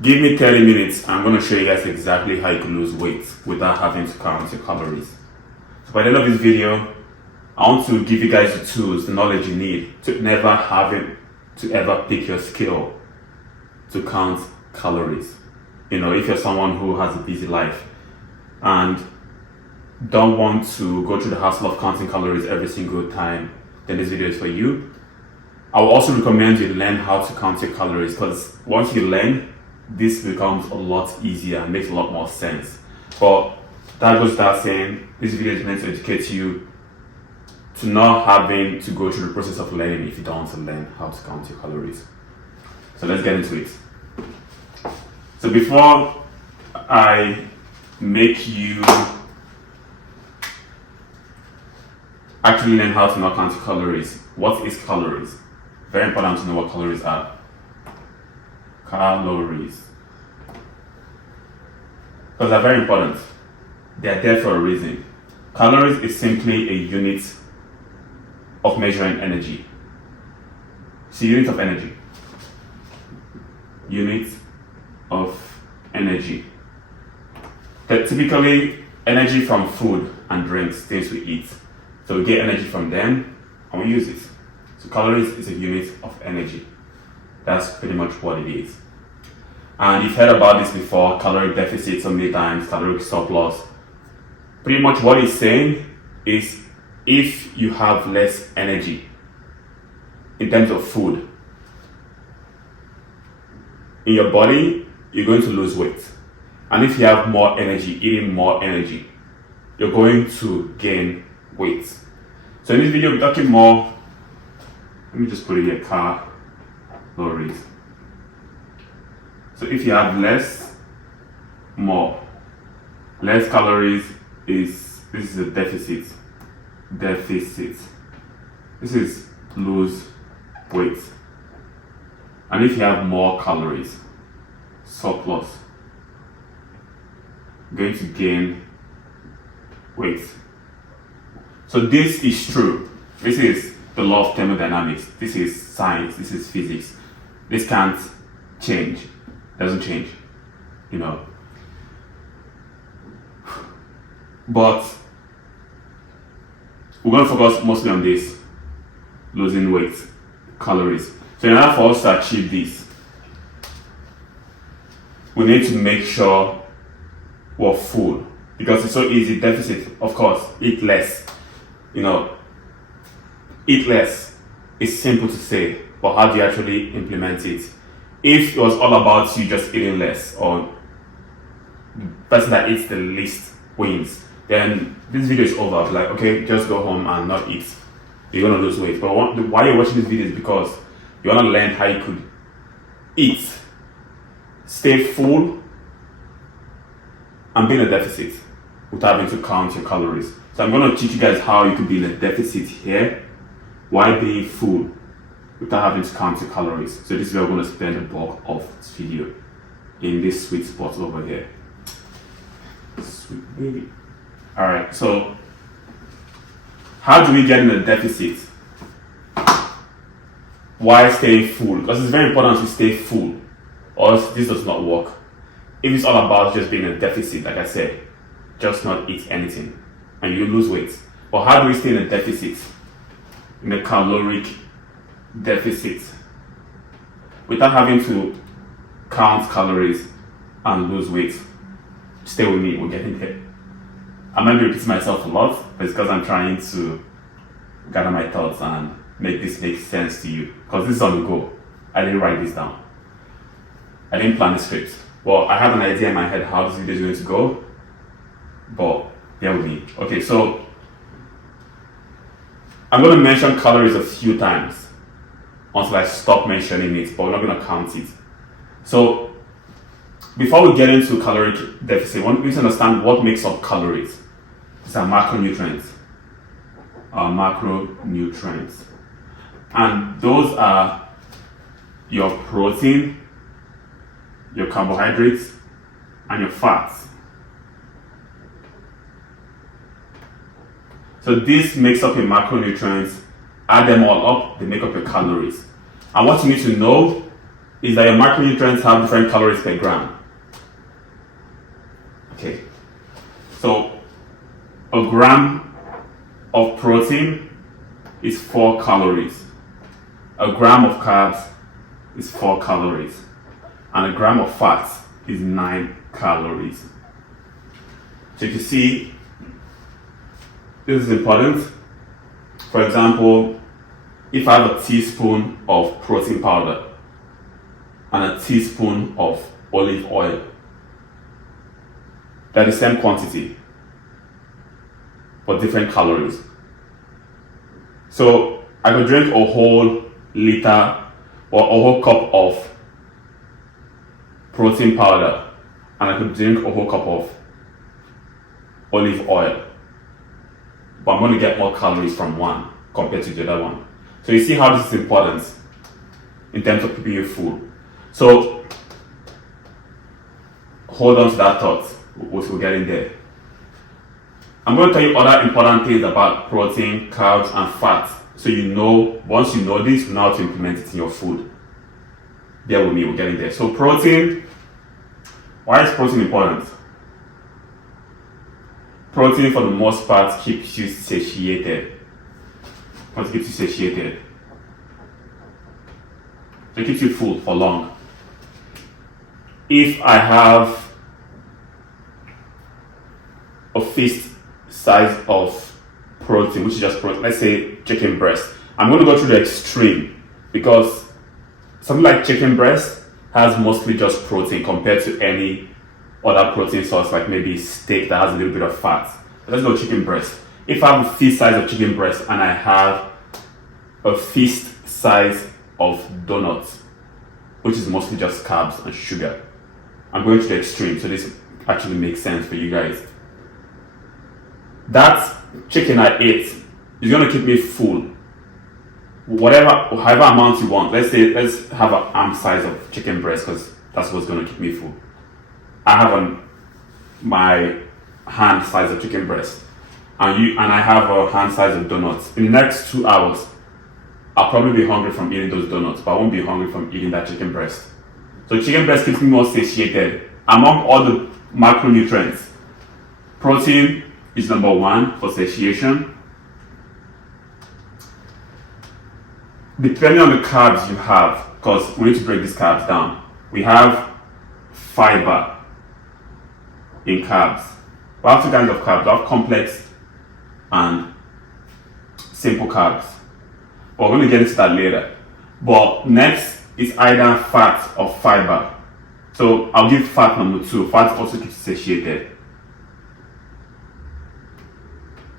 Give me 30 minutes. I'm going to show you guys exactly how you can lose weight without having to count your calories. So by the end of this video, I want to give you guys the tools, the knowledge you need to never having to ever pick your scale to count calories. You know, if you're someone who has a busy life and don't want to go through the hassle of counting calories every single time, then this video is for you. I will also recommend you learn how to count your calories, because once you learn, this becomes a lot easier and makes a lot more sense. But that goes without saying, this video is meant to educate you to not having to go through the process of learning if you don't want to learn how to count your calories. So let's get into it. So before I make you actually learn how to not count your calories, what is calories? Very important to know what calories are. Calories. Because they're very important. They're there for a reason. Calories is simply a unit of measuring energy. It's a unit of energy. Unit of energy. That typically energy from food and drinks, things we eat. So we get energy from them and we use it. So calories is a unit of energy. That's pretty much what it is. And you've heard about this before, caloric deficit so many times, caloric surplus. Pretty much what it's saying is if you have less energy in terms of food in your body, you're going to lose weight. And if you have more energy, eating more energy, you're going to gain weight. So in this video, we're talking more, let me just put it here, calories. So if you have less, more. Less calories this is a deficit. Deficit. This is lose weight. And if you have more calories, surplus, you're going to gain weight. So this is true. This is the law of thermodynamics. This is science. This is physics. This can't change. Doesn't change, you know. But we're going to focus mostly on this, losing weight, calories. So in order for us to achieve this, we need to make sure we're full, because it's so easy. Deficit, of course, eat less. You know, eat less. It's simple to say, but how do you actually implement it? If it was all about you just eating less, or the person that eats the least wins, then this video is over. Like, okay, just go home and not eat. You're gonna lose weight. But why you're watching this video is because you wanna learn how you could eat, stay full, and be in a deficit without having to count your calories. So I'm gonna teach you guys how you can be in a deficit here while being full without having to count your calories. So this is where we're going to spend the bulk of this video, in this sweet spot over here. Sweet baby. Alright, so how do we get in a deficit while staying full? Because it's very important to stay full, or else this does not work. If it's all about just being in a deficit, like I said, just not eat anything and you lose weight. But how do we stay in a deficit? In a caloric deficit without having to count calories and lose weight. Stay with me, we're getting there. I might be repeating myself a lot, but it's because I'm trying to gather my thoughts and make this make sense to you, because this is on the go. I didn't write this down. I didn't plan the script. Well, I have an idea in my head how this video is going to go, but bear with me. Okay, so I'm going to mention calories a few times until I stop mentioning it, but we're not going to count it. So before we get into caloric deficit, we need to understand what makes up calories. These are macronutrients. Macronutrients. And those are your protein, your carbohydrates, and your fats. So this makes up your macronutrients. Add them all up, they make up your calories. And what you need to know is that your macronutrients have different calories per gram. Okay, so a gram of protein is 4 calories. A gram of carbs is 4 calories. And a gram of fat is 9 calories. So you can see this is important. For example, if I have a teaspoon of protein powder and a teaspoon of olive oil, they're the same quantity, but different calories. So I could drink a whole liter or a whole cup of protein powder, and I could drink a whole cup of olive oil, but I'm going to get more calories from one compared to the other one. So you see how this is important in terms of keeping you full. So hold on to that thought, which we'll get in there. I'm going to tell you other important things about protein, carbs, and fat. So you know, once you know this, you know how to implement it in your food. Bear with me, we'll get in there. So protein, why is protein important? Protein, for the most part, keeps you satiated. What keeps you satiated? So it keeps you full for long. If I have a fist size of protein, which is just protein, let's say chicken breast, I'm going to go to the extreme because something like chicken breast has mostly just protein compared to any other protein source, like maybe steak that has a little bit of fat. So let's go chicken breast. If I have a fist size of chicken breast and I have a fist size of donuts, which is mostly just carbs and sugar, I'm going to the extreme, so this actually makes sense for you guys. That chicken I ate is going to keep me full. However amount you want. Let's have an arm size of chicken breast because that's what's going to keep me full. I have my hand size of chicken breast, and I have a hand size of donuts. In the next 2 hours, I'll probably be hungry from eating those donuts, but I won't be hungry from eating that chicken breast. So chicken breast keeps me more satiated. Among all the macronutrients, protein is number 1 for satiation. Depending on the carbs you have, because we need to break these carbs down, we have fiber in carbs. We have 2 kinds of carbs. We have complex and simple carbs. But we're going to get into that later. But next is either fat or fiber. So I'll give fat number 2. Fat also keeps you satiated.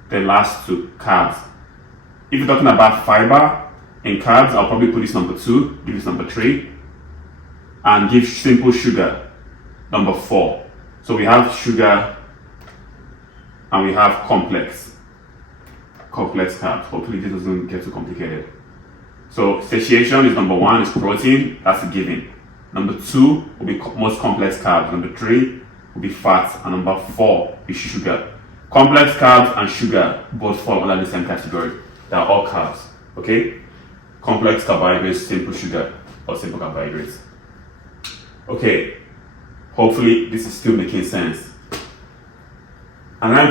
The last 2, carbs. If you're talking about fiber in carbs, I'll probably put this number 2, give this number 3, and give simple sugar number 4. So we have sugar and we have complex carbs. Hopefully this doesn't get too complicated. So satiation is number 1, is protein, that's a given. Number 2 will be most complex carbs. Number 3 will be fat, and number 4 is sugar. Complex carbs and sugar both fall under the same category. They are all carbs, okay? Complex carbohydrates, simple sugar, or simple carbohydrates. Okay, hopefully this is still making sense. Another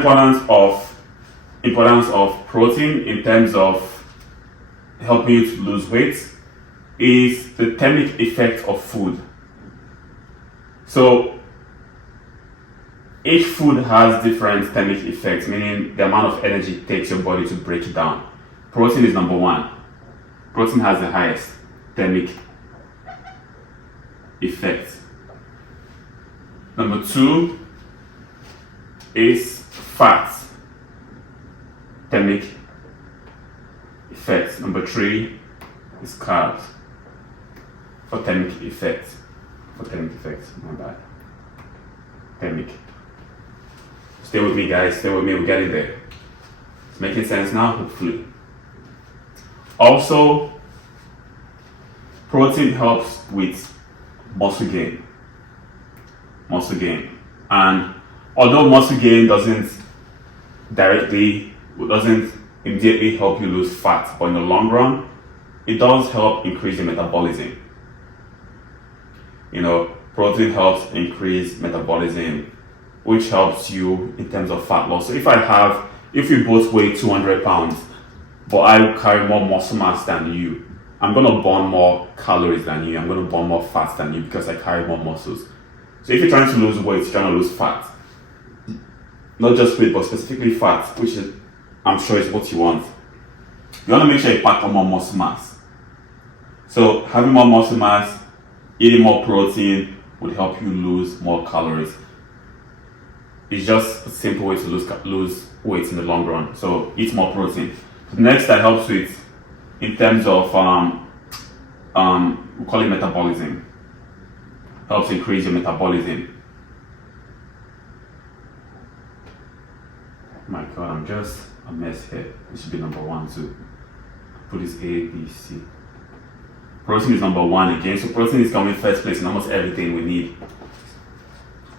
importance of protein in terms of helping you to lose weight is the thermic effect of food. So each food has different thermic effects, meaning the amount of energy it takes your body to break it down. Protein is number 1. Protein has the highest thermic effect. Number 2 is fat, thermic effect. Number 3 is carbs for thermic effect. My bad. Thermic. Stay with me, guys. Stay with me. We're getting there. It's making sense now, hopefully. Also, protein helps with muscle gain. And although muscle gain doesn't immediately help you lose fat, but in the long run, it does help increase your metabolism. Protein helps increase metabolism, which helps you in terms of fat loss. So if we both weigh 200 pounds, but I carry more muscle mass than you, I'm gonna burn more calories than you. I'm gonna burn more fats than you because I carry more muscles. So if you're trying to lose weight, you're trying to lose fat, not just weight, but specifically fat, which I'm sure is what you want. You want to make sure you pack on more muscle mass. So having more muscle mass, eating more protein would help you lose more calories. It's just a simple way to lose weight in the long run. So eat more protein. The next that helps with, in terms of we call it metabolism, helps increase your metabolism. My God, I'm just a mess here. This should be number 1 too. Put this A, B, C. Protein is number 1 again. So protein is coming first place in almost everything we need.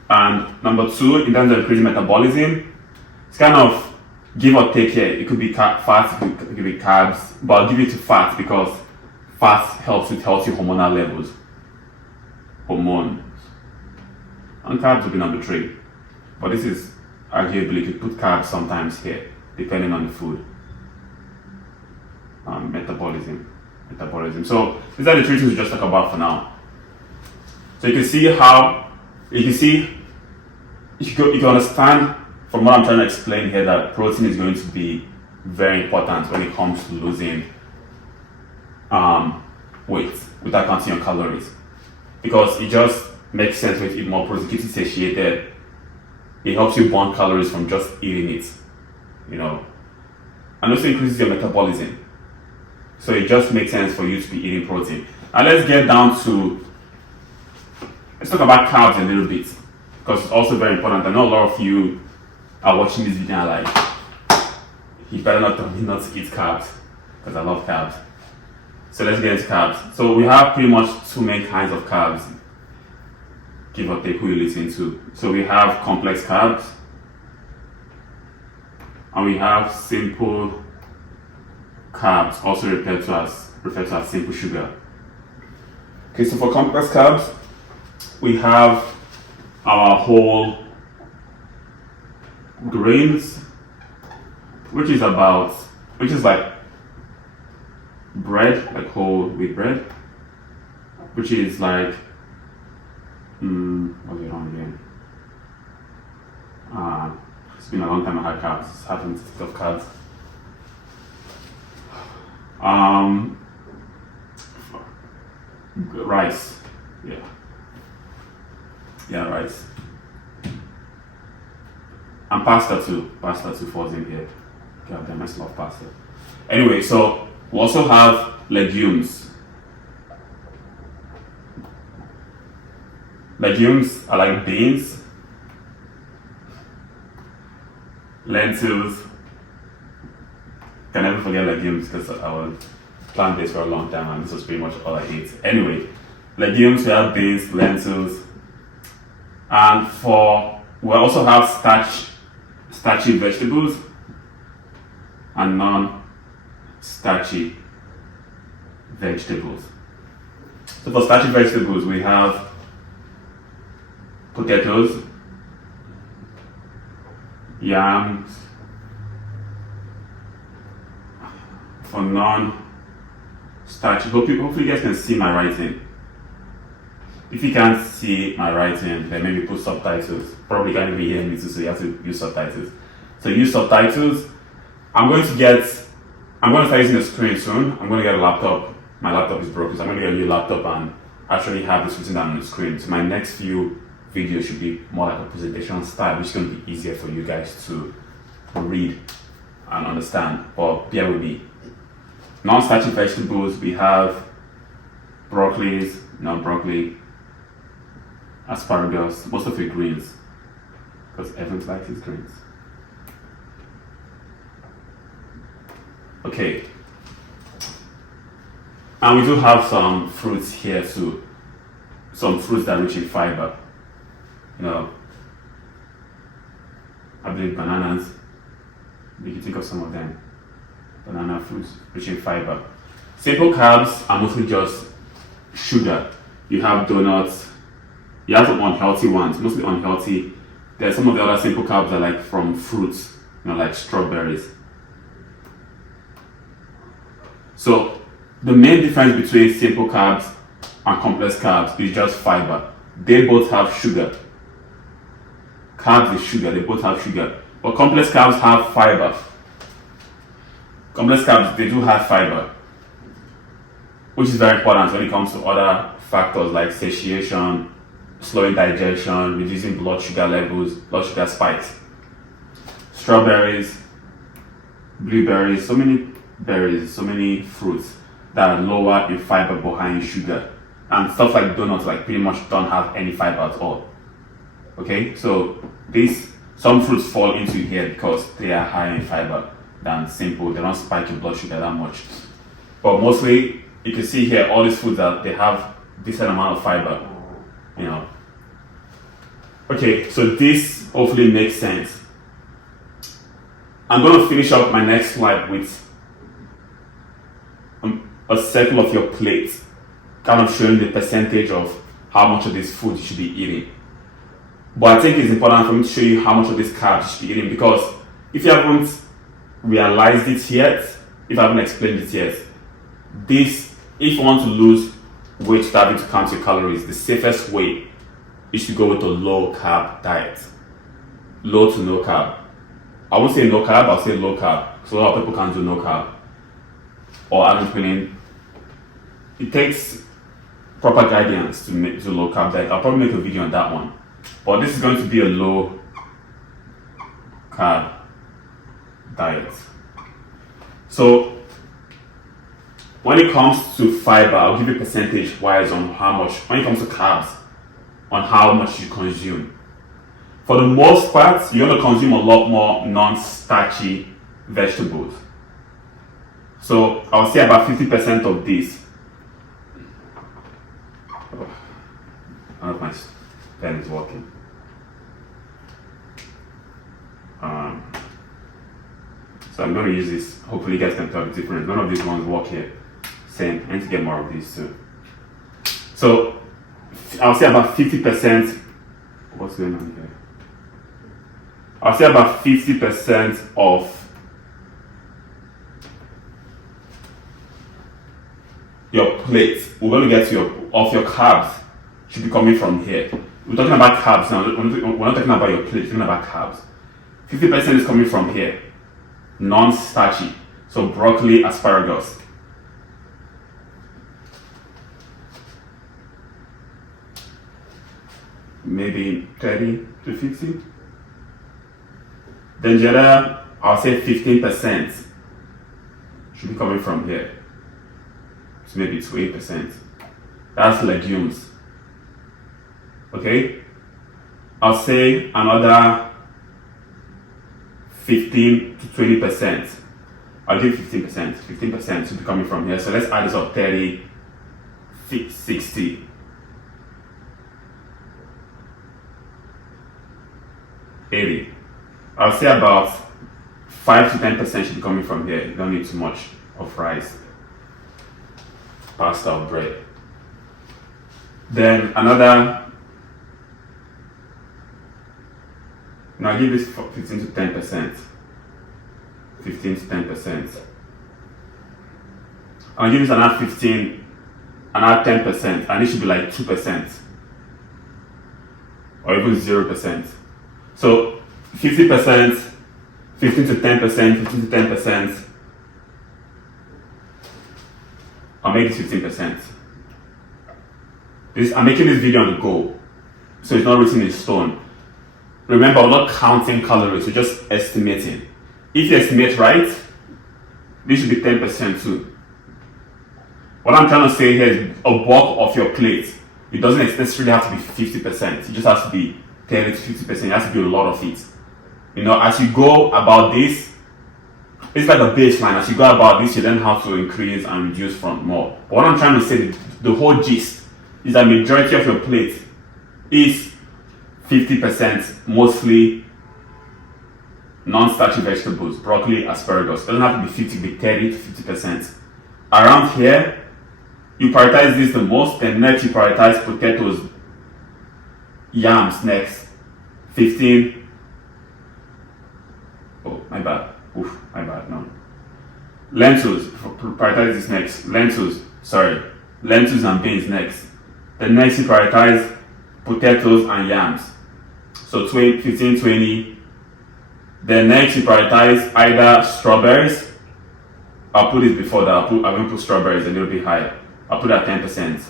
And number 2, in terms of increasing metabolism, it's kind of give or take here. It could be fat, it could be carbs, but I'll give it to fat because fat helps with healthy hormonal levels. Hormones. And carbs will be number 3. But this is arguably, you could put carbs sometimes here, depending on the food. Metabolism. So these are the 3 things we just talked about for now. So you can understand from what I'm trying to explain here that protein is going to be very important when it comes to losing weight without counting your calories, because it just makes sense when you eat more protein, keeps you satiated. It helps you burn calories from just eating it, and also increases your metabolism. So it just makes sense for you to be eating protein. And let's talk about carbs a little bit, because it's also very important. I know a lot of you are watching this video and like, you better not tell me not to eat carbs, because I love carbs. So let's get into carbs. So we have pretty much 2 main kinds of carbs, give or take who you listen to. So we have complex carbs, and we have simple carbs, also referred to as simple sugar. Okay, so for complex carbs, we have our whole grains, which is like bread, like whole wheat bread, which is like what's it on again? It's been a long time I had carbs. Having stuff carbs. Rice. Yeah, rice. And pasta too. Pasta too falls in here. God damn, I love pasta. Anyway, so we also have legumes. Legumes are like beans, lentils. Can never forget legumes because I was plant-based for a long time and this was pretty much all I ate. Anyway, legumes, we have beans, lentils, and we also have starchy vegetables and non-starchy vegetables. So for starchy vegetables, we have potatoes, yams. For non-starchy, hopefully you guys can see my writing. If you can't see my writing, then maybe put subtitles. Probably can't even hear me too, so you have to use subtitles. So use subtitles. I'm going to start using the screen soon. I'm going to get a laptop. My laptop is broken, so I'm going to get a new laptop and actually have this written down on the screen. So my next few videos should be more like a presentation style, which is going to be easier for you guys to read and understand. But bear with me. Non-starchy vegetables, we have broccoli, non-broccoli, asparagus, most of it greens, because everyone likes his greens. Okay, and we do have some fruits here too, some fruits that are rich in fiber. I believe bananas, you can think of some of them. Banana fruits rich in fiber. Simple carbs are mostly just sugar. You have donuts, You have some unhealthy ones, mostly unhealthy. There's some of the other simple carbs are like from fruits, like strawberries. So the main difference between simple carbs and complex carbs is just fiber. They both have sugar. Carbs is sugar, they both have sugar. But complex carbs have fiber. Complex carbs, they do have fiber, which is very important when it comes to other factors like satiation, slowing digestion, reducing blood sugar levels, blood sugar spikes. Strawberries, blueberries, so many berries, so many fruits that are lower in fiber but high in sugar. And stuff like donuts like pretty much don't have any fiber at all. Okay, so some fruits fall into here because they are higher in fiber than simple. They don't spike your blood sugar that much. But mostly you can see here all these foods that they have decent amount of fiber. Okay, so this hopefully makes sense. I'm going to finish up my next slide with a circle of your plate, kind of showing the percentage of how much of this food you should be eating. But I think it's important for me to show you how much of this carbs you should be eating, because if you haven't realized it yet, if I haven't explained it yet, if you want to lose weight without having to count your calories, the safest way is to go with a low carb diet. Low to no carb. I won't say no carb, I'll say low carb. So a lot of people can do no carb. Or I'm feeling it takes proper guidance to do low carb diet. I'll probably make a video on that one. But this is going to be a low carb diet. So when it comes to fiber, I'll give you percentage wise on how much, when it comes to carbs, on how much you consume. For the most part, you're going to consume a lot more non-starchy vegetables. So I'll say about 50% of this. I don't know if my pen is working. So I'm going to use this. Hopefully you guys can tell the difference. None of these ones work here. Same. I need to get more of these too. So I'll say about 50%. What's going on here? I'll say about 50% of your plate. We're going to get to your carbs should be coming from here. We're talking about carbs now. We're not talking about your plate. We're talking about carbs. 50% is coming from here. Non-starchy. So broccoli, asparagus. Maybe 30 to 50. Then the other, I'll say 15% should be coming from here. So maybe 8%. That's legumes. Okay? I'll say another 15 to 20%. I'll give 15%. 15% should be coming from here. So let's add this up: 30, 60. 80. I'll say about 5 to 10% should be coming from here. You don't need too much of rice, pasta, or bread. Then another, now I give this 15 to 10%. 15 to 10%. I'll give this another 15, another 10%, and it should be like 2%. Or even 0%. So 50%, 15 to 10%, 15 to 10%. I'll make this 15%. I'm making this video on the go, so it's not written in stone. Remember, I'm not counting calories, we're just estimating. If you estimate right, this should be 10% too. What I'm trying to say here is a bulk of your plate. It doesn't necessarily have to be 50%. It just has to be 30 to 50%. It has to be a lot of it. As you go about this, it's like a baseline. As you go about this, you then have to increase and reduce from more. But what I'm trying to say, the whole gist, is that majority of your plate is 50% mostly non-starchy vegetables, broccoli, asparagus. It doesn't have to be 50, be 30 to 50%. Around here, you prioritize this the most, then next you prioritize potatoes, Yams next, 15. Oh, my bad. Oof, my bad. No. Lentils, prioritize this next. Lentils and beans next. The next you prioritize potatoes and yams. So 20, 15, 20. The next you prioritize either strawberries. I'll put it before that. I'm going to put strawberries a little bit higher. I'll put that 10%.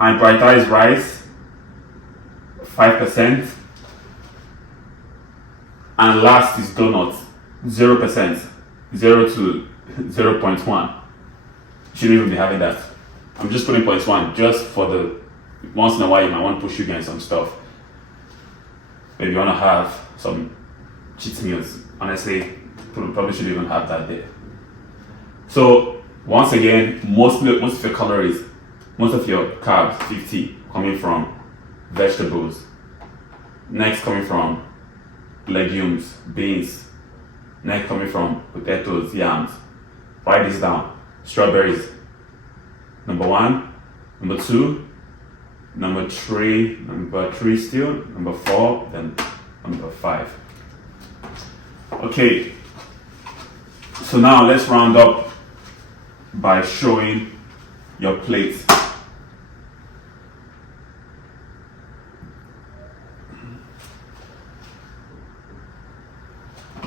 And prioritize rice, 5%. And last is donuts, 0%, 0 to 0.1. Shouldn't even be having that. I'm just putting 0.1 just for the once in a while you might want to put sugar in some stuff. Maybe you want to have some cheat meals. Honestly, probably shouldn't even have that there. So once again, most of your calories, most of your carbs, 50, coming from vegetables. Next coming from legumes, beans. Next coming from potatoes, yams. Write this down. Strawberries, number 1, number 2, number 3 still, number 4, then number 5. Okay, so now let's round up by showing your plate.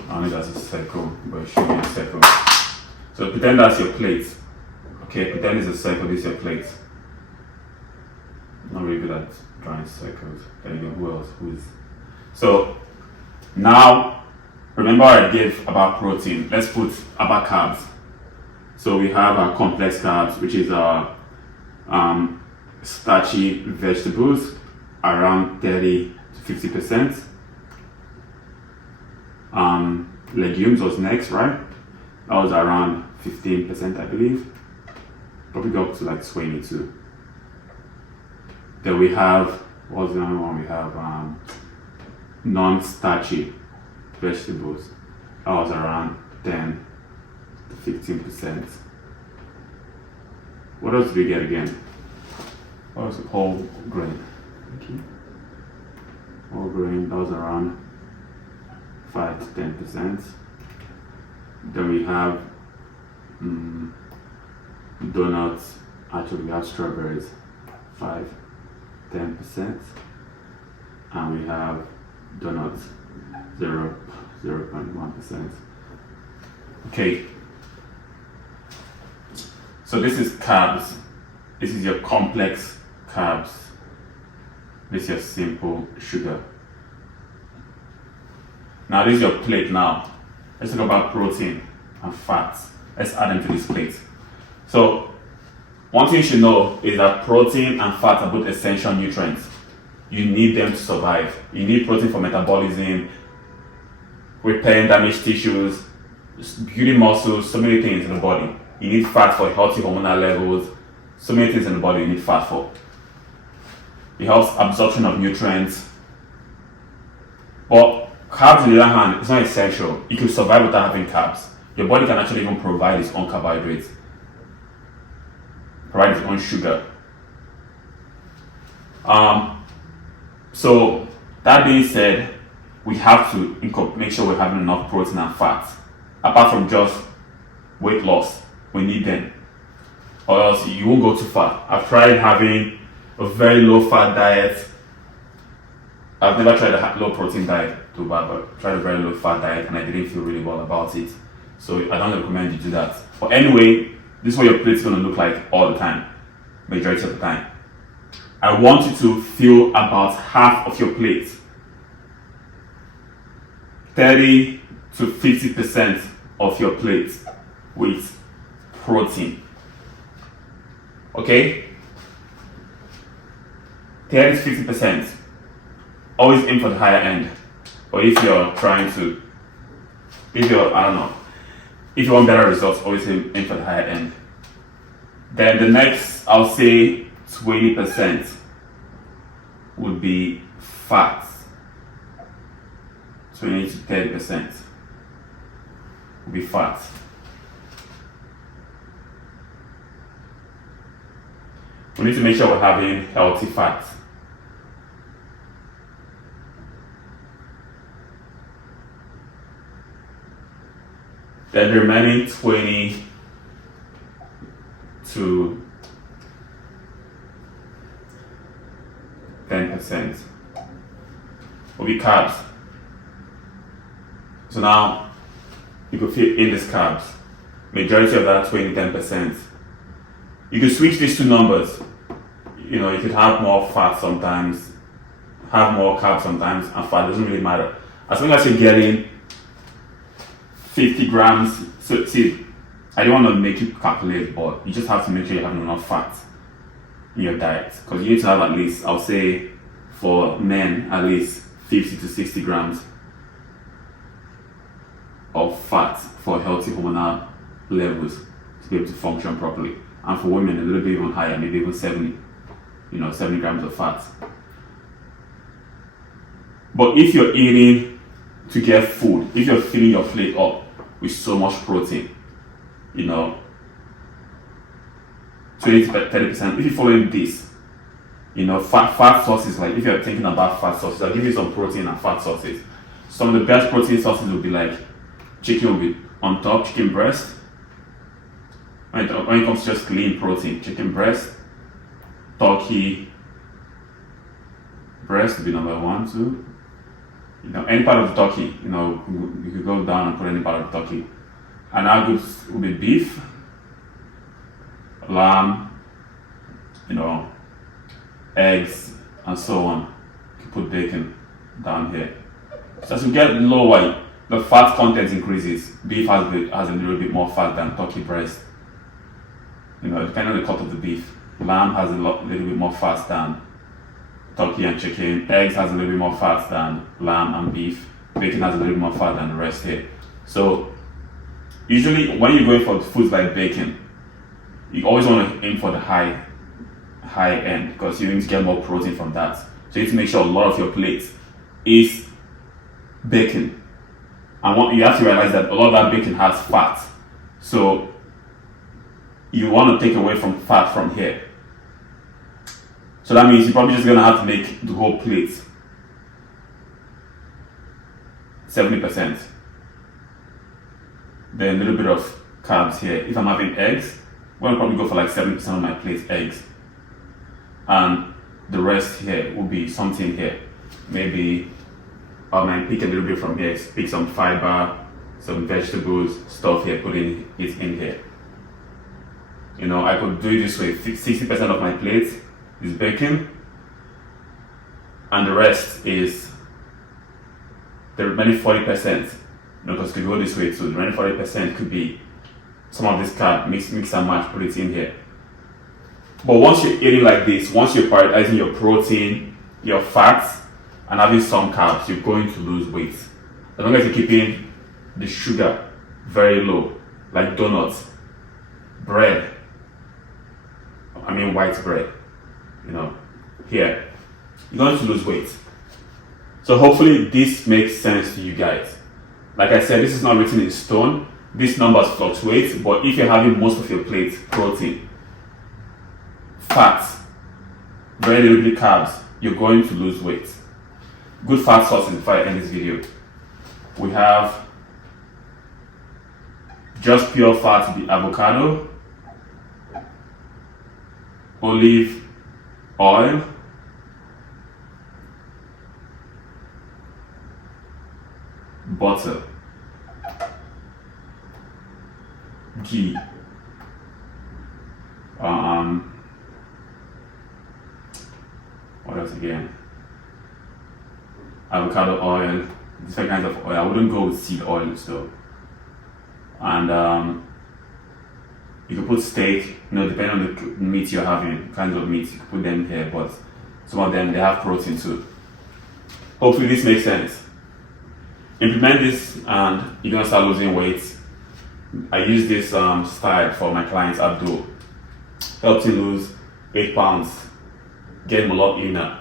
Only that's a circle, but show me a circle. So pretend that's your plate. Okay, pretend it's a circle, this is your plate. Not really good at drawing circles. There you go, who else? Who is? So now, remember I gave about protein. Let's put about carbs. So we have our complex carbs, which is our starchy vegetables, around 30 to 50%. Legumes was next, right? That was around 15%, I believe. Probably go up to like 22. Then we have, what was the other one? We have non-starchy vegetables. That was around 10 to 15%. What else did we get again? What was whole grain? Okay. Whole grain, that was around 5 to 10%. Then we have donuts. Actually, we have strawberries, 5-10%, and we have donuts, 0.1%. Okay. So this is carbs. This is your complex carbs. This is your simple sugar. Now this is your plate now. Let's talk about protein and fats. Let's add them to this plate. So one thing you should know is that protein and fats are both essential nutrients. You need them to survive. You need protein for metabolism, repairing damaged tissues, building muscles, so many things in the body. You need fat for healthy hormonal levels, so many things in the body you need fat for. It helps absorption of nutrients. But carbs, on the other hand, it's not essential. You can survive without having carbs. Your body can actually even provide its own carbohydrates, provide its own sugar. So that being said, we have to make sure we're having enough protein and fats. Apart from just weight loss, we need them, or else you won't go too far. I've tried having a very low fat diet. I've never tried a low protein diet too bad, but tried a very low fat diet and I didn't feel really well about it. So I don't recommend you do that. But anyway, this is what your plate is going to look like all the time, majority of the time. I want you to fill about half of your plate, 30 to 50% of your plate with protein. Okay? 30 to 50%. Always aim for the higher end. Or if you're trying to, if you want better results, always aim for the higher end. Then the next, I'll say 20% would be fats. 20 to 30% would be fats. We need to make sure we're having healthy fats. Then the remaining 20 to 10% will be carbs. So now you could fit in these carbs. Majority of that 10%. You could switch these two numbers. You know, you could have more fat sometimes, have more carbs sometimes, and fat doesn't really matter. As long as you're getting 50 grams. So see, I don't want to make you calculate, but you just have to make sure you're having enough fat in your diet. Because you need to have at least, I'll say for men, at least 50 to 60 grams of fat for healthy hormonal levels to be able to function properly. And for women, a little bit even higher, maybe even 70, 70 grams of fat. But if you're eating to get food, if you're filling your plate up with so much protein, 20 to 30%, if you're following this, fat sources, like if you're thinking about fat sources, I'll give you some protein and fat sources. Some of the best protein sources will be like chicken will be on top, chicken breast. When it comes to just clean protein, chicken breast, turkey breast will be number 1, 2. Any part of the turkey, you could go down and put any part of the turkey. And our goods will be beef, lamb, eggs, and so on. You can put bacon down here. So as you get lower, the fat content increases. Beef has a little bit more fat than turkey breast. Depending on the cut of the beef. Lamb has a little bit more fat than turkey and chicken. Eggs has a little bit more fat than lamb and beef. Bacon has a little bit more fat than the rest here. So usually when you're going for foods like bacon, you always want to aim for the high end because you need to get more protein from that. So you need to make sure a lot of your plate is bacon. And you have to realize that a lot of that bacon has fat. So you want to take away from fat from here. So that means you're probably just going to have to make the whole plate 70%. Then a little bit of carbs here. If I'm having eggs, I'm going to probably go for like 70% of my plate eggs. And the rest here will be something here. Maybe I might pick a little bit from here, pick some fiber, some vegetables, stuff here, putting it in here. I could do it this way. 60% of my plate is bacon, and the rest is the remaining 40%. Because it could go this way too. The remaining 40% could be some of this carb, mix and match, put it in here. But once you're eating like this, once you're prioritizing your protein, your fats, and having some carbs, you're going to lose weight. As long as you're keeping the sugar very low, like donuts, bread, white bread, here, you're going to lose weight. So hopefully this makes sense to you guys. Like I said, this is not written in stone. These numbers fluctuate, but if you're having most of your plate protein, fats, very little bit carbs, you're going to lose weight. Good fat sources before I end this video. We have just pure fat, the avocado, olive oil, butter, ghee, what else again? Avocado oil, different kinds of oil. I wouldn't go with seed oils though. And you can put steak, depending on the meat you're having, kinds of meat, you can put them here, but some of them, they have protein too. Hopefully this makes sense. Implement this and you're gonna start losing weight. I use this style for my clients, Abdul. Helps him lose 8 pounds, get him a lot leaner.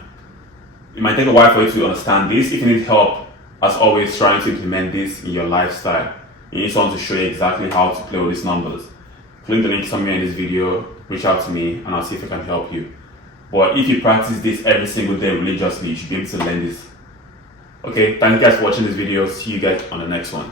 It might take a while for you to understand this. If you need help, as always, trying to implement this in your lifestyle, you need someone to show you exactly how to play with these numbers. Click the link somewhere in this video, reach out to me, and I'll see if I can help you. But if you practice this every single day religiously, you should be able to learn this. Okay, thank you guys for watching this video. See you guys on the next one.